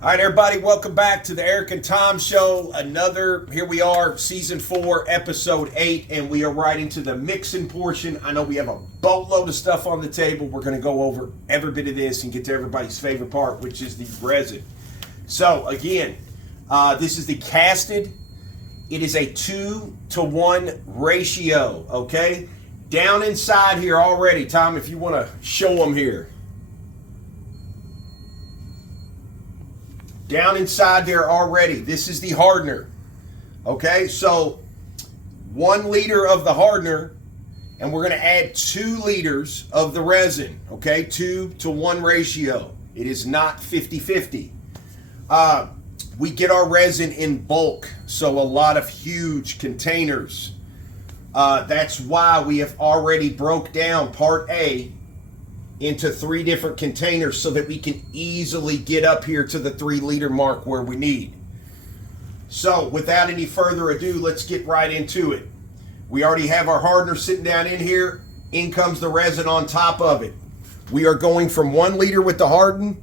All right, everybody, welcome back to the Eric and Tom Show. Here we are, season 4, episode 8, and we are right into the mixing portion. I know we have a boatload of stuff on the table. We're going to go over every bit of this and get to everybody's favorite part, which is the resin. So, again, this is the casted. It is a 2-to-1 ratio, okay? Down inside here already, Tom, if you want to show them here. Down inside there already, this is the hardener. Okay, so 1 liter of the hardener, and we're going to add 2 liters of the resin. Okay, 2-to-1 ratio. It is not 50-50. We get our resin in bulk, so a lot of huge containers. That's why we have already broke down part A into 3 different containers so that we can easily get up here to the 3-liter mark where we need. So without any further ado, let's get right into it. We already have our hardener sitting down in here. In comes the resin on top of it. We are going from 1 liter with the harden,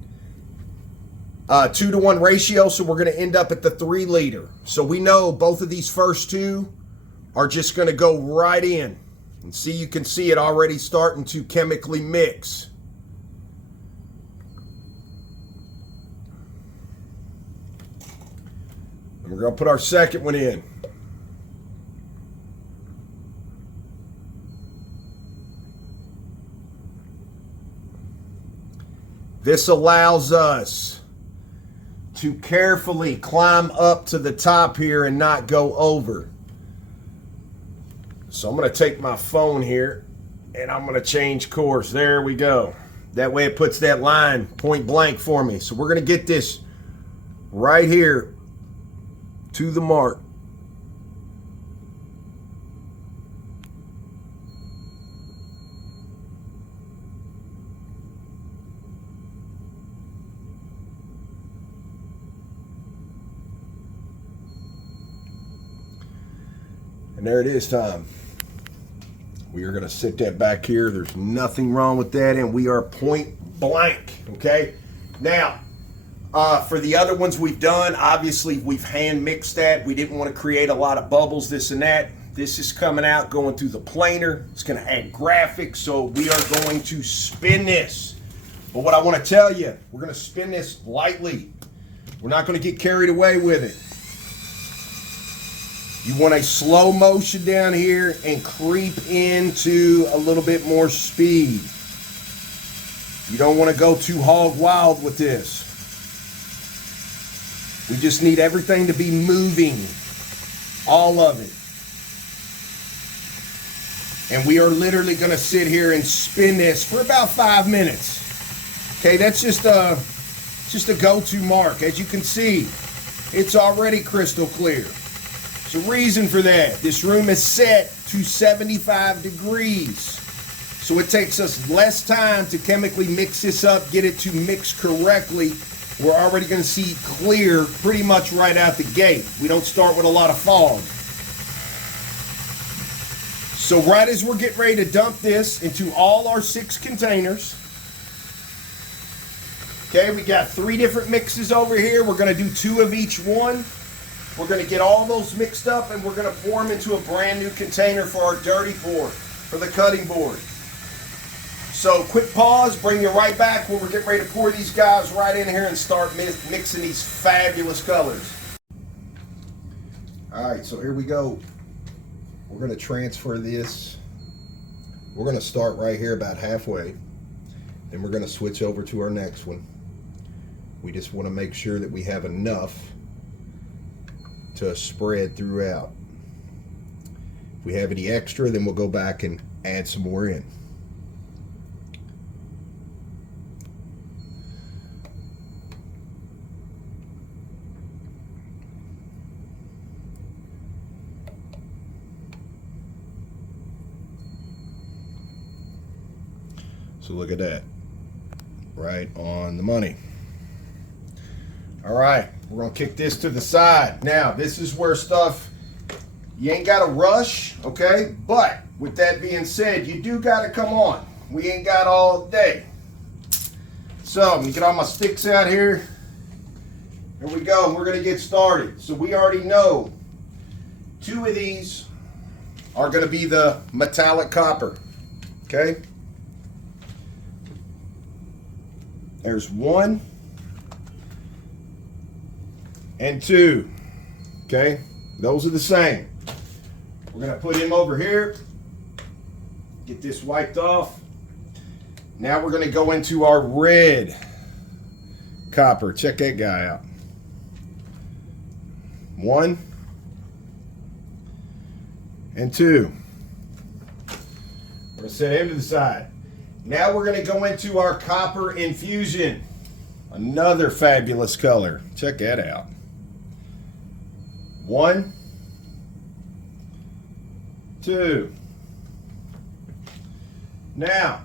2-to-1 ratio, so we're going to end up at the 3 liter. So we know both of these first 2 are just going to go right in. And see, you can see it already starting to chemically mix. And we're going to put our second one in. This allows us to carefully climb up to the top here and not go over. So I'm going to take my phone here and I'm going to change course. There we go. That way it puts that line point blank for me. So we're going to get this right here to the mark. And there it is, Tom. We are going to sit that back here. There's nothing wrong with that, and we are point blank, okay? Now, for the other ones we've done, obviously we've hand mixed that. We didn't want to create a lot of bubbles, this and that. This is coming out, going through the planer. It's going to add graphics, so we are going to spin this. But what I want to tell you, we're going to spin this lightly. We're not going to get carried away with it. You want a slow motion down here and creep into a little bit more speed. You don't want to go too hog wild with this. We just need everything to be moving, all of it. And we are literally going to sit here and spin this for about 5 minutes. Okay, that's just a go-to mark. As you can see, it's already crystal clear. There's a reason for that. This room is set to 75 degrees. So it takes us less time to chemically mix this up, get it to mix correctly. We're already going to see clear pretty much right out the gate. We don't start with a lot of fog. So right as we're getting ready to dump this into all our 6 containers, okay, we got 3 different mixes over here. We're going to do 2 of each one. We're going to get all those mixed up and we're going to pour them into a brand new container for our dirty pour, for the cutting board. So quick pause, bring you right back when we're getting ready to pour these guys right in here and start mixing these fabulous colors. All right, so here we go. We're going to transfer this. We're going to start right here about halfway. Then we're going to switch over to our next one. We just want to make sure that we have enough to spread throughout. If we have any extra, then we'll go back and add some more in. So look at that, right on the money. All right, we're gonna kick this to the side. Now, this is where stuff, you ain't gotta rush, okay? But with that being said, you do gotta come on. We ain't got all day. So, let me get all my sticks out here. Here we go. We're going to get started. So we already know 2 of these are going to be the metallic copper. Okay. There's 1 and 2. Okay. Those are the same. We're going to put him over here. Get this wiped off. Now we're going to go into our red copper. Check that guy out. 1 and 2. We're going to set him to the side. Now we're going to go into our copper infusion. Another fabulous color. Check that out. 1, 2. Now,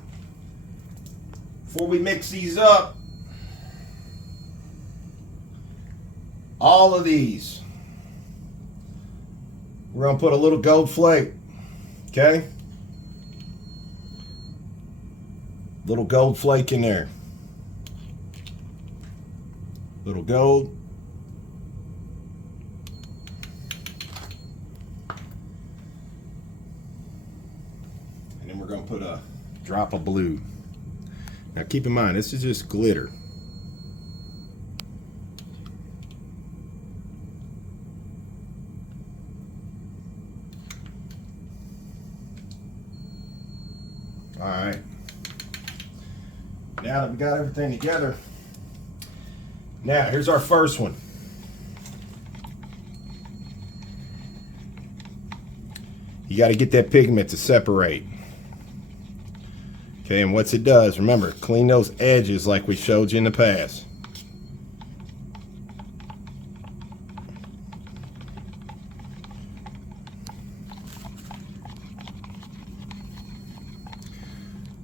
before we mix these up, all of these, we're going to put a little gold flake, okay? Little gold flake in there. Little gold. And then we're going to put a drop of blue. Now keep in mind, this is just glitter. All right. Now that we got everything together, now here's our first one. You got to get that pigment to separate. Okay, and once it does, remember, clean those edges like we showed you in the past.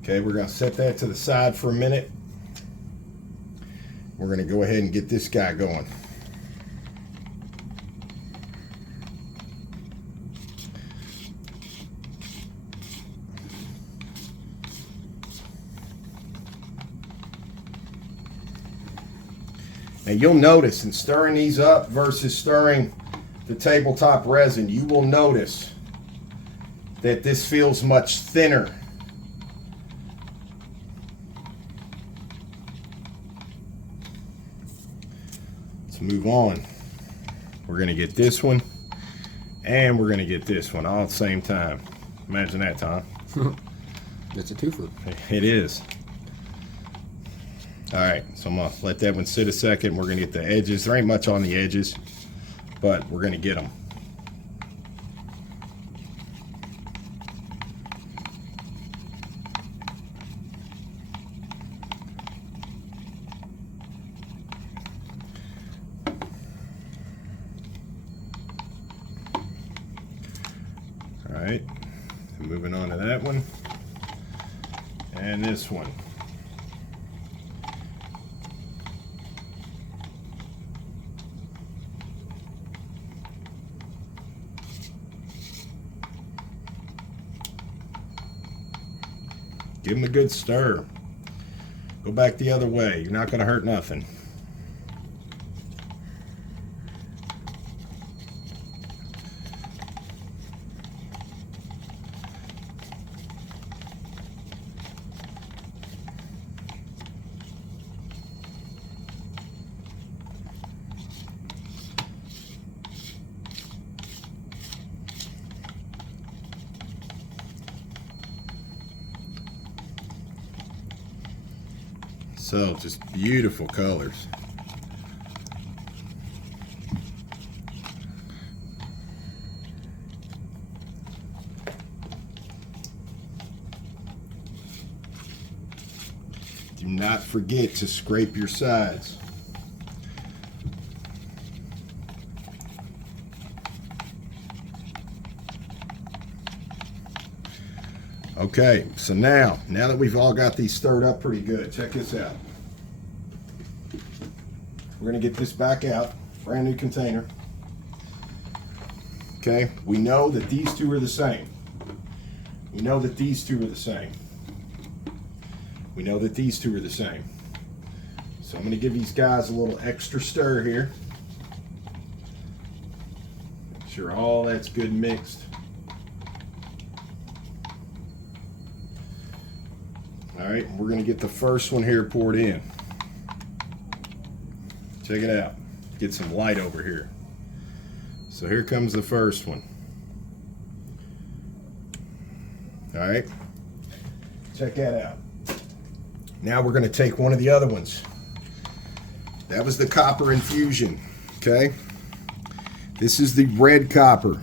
Okay, we're going to set that to the side for a minute. We're going to go ahead and get this guy going. Now you'll notice in stirring these up versus stirring the tabletop resin, you will notice that this feels much thinner. Let's move on. We're going to get this one and we're going to get this one all at the same time. Imagine that, Tom. It's a twofer. It is. All right, so I'm going to let that one sit a second. We're going to get the edges. There ain't much on the edges, but we're going to get them. All right, moving on to that one and this one. Give them a good stir. Go back the other way. You're not going to hurt nothing. So just beautiful colors. Do not forget to scrape your sides. Okay, so now that we've all got these stirred up pretty good, check this out. We're going to get this back out, brand new container. Okay, we know that these two are the same. We know that these two are the same. We know that these two are the same. So I'm going to give these guys a little extra stir here. Make sure all that's good mixed. All right, we're going to get the first one here poured in. Check it out. Get some light over here. So here comes the first one. All right, check that out. Now we're going to take one of the other ones. That was the copper infusion, okay? This is the red copper.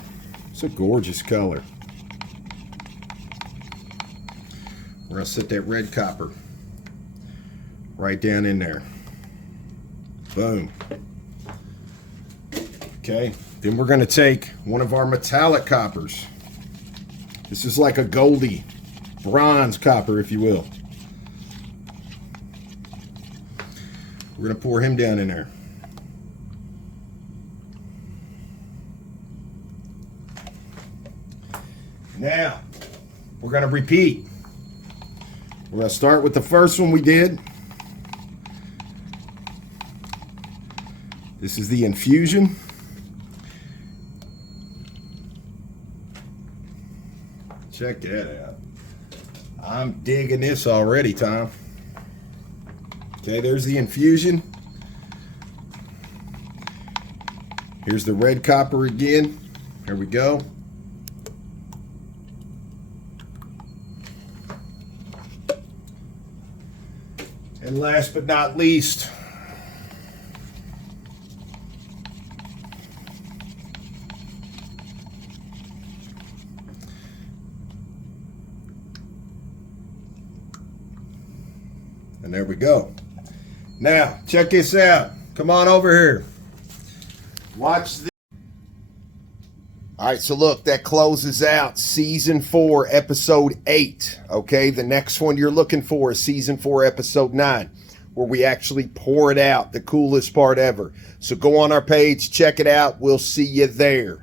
It's a gorgeous color. We're going to set that red copper right down in there. Boom. Okay, then we're going to take one of our metallic coppers. This is like a goldy bronze copper, if you will. We're going to pour him down in there. Now, we're going to repeat. We're going to start with the first one we did. This is the infusion. Check that out. I'm digging this already, Tom. Okay, there's the infusion. Here's the red copper again. Here we go. And last but not least, and there we go. Now, check this out. Come on over here. Watch this. All right, so look, that closes out season 4, episode 8. Okay, the next one you're looking for is season 4, episode 9, where we actually pour it out, the coolest part ever. So go on our page, check it out. We'll see you there.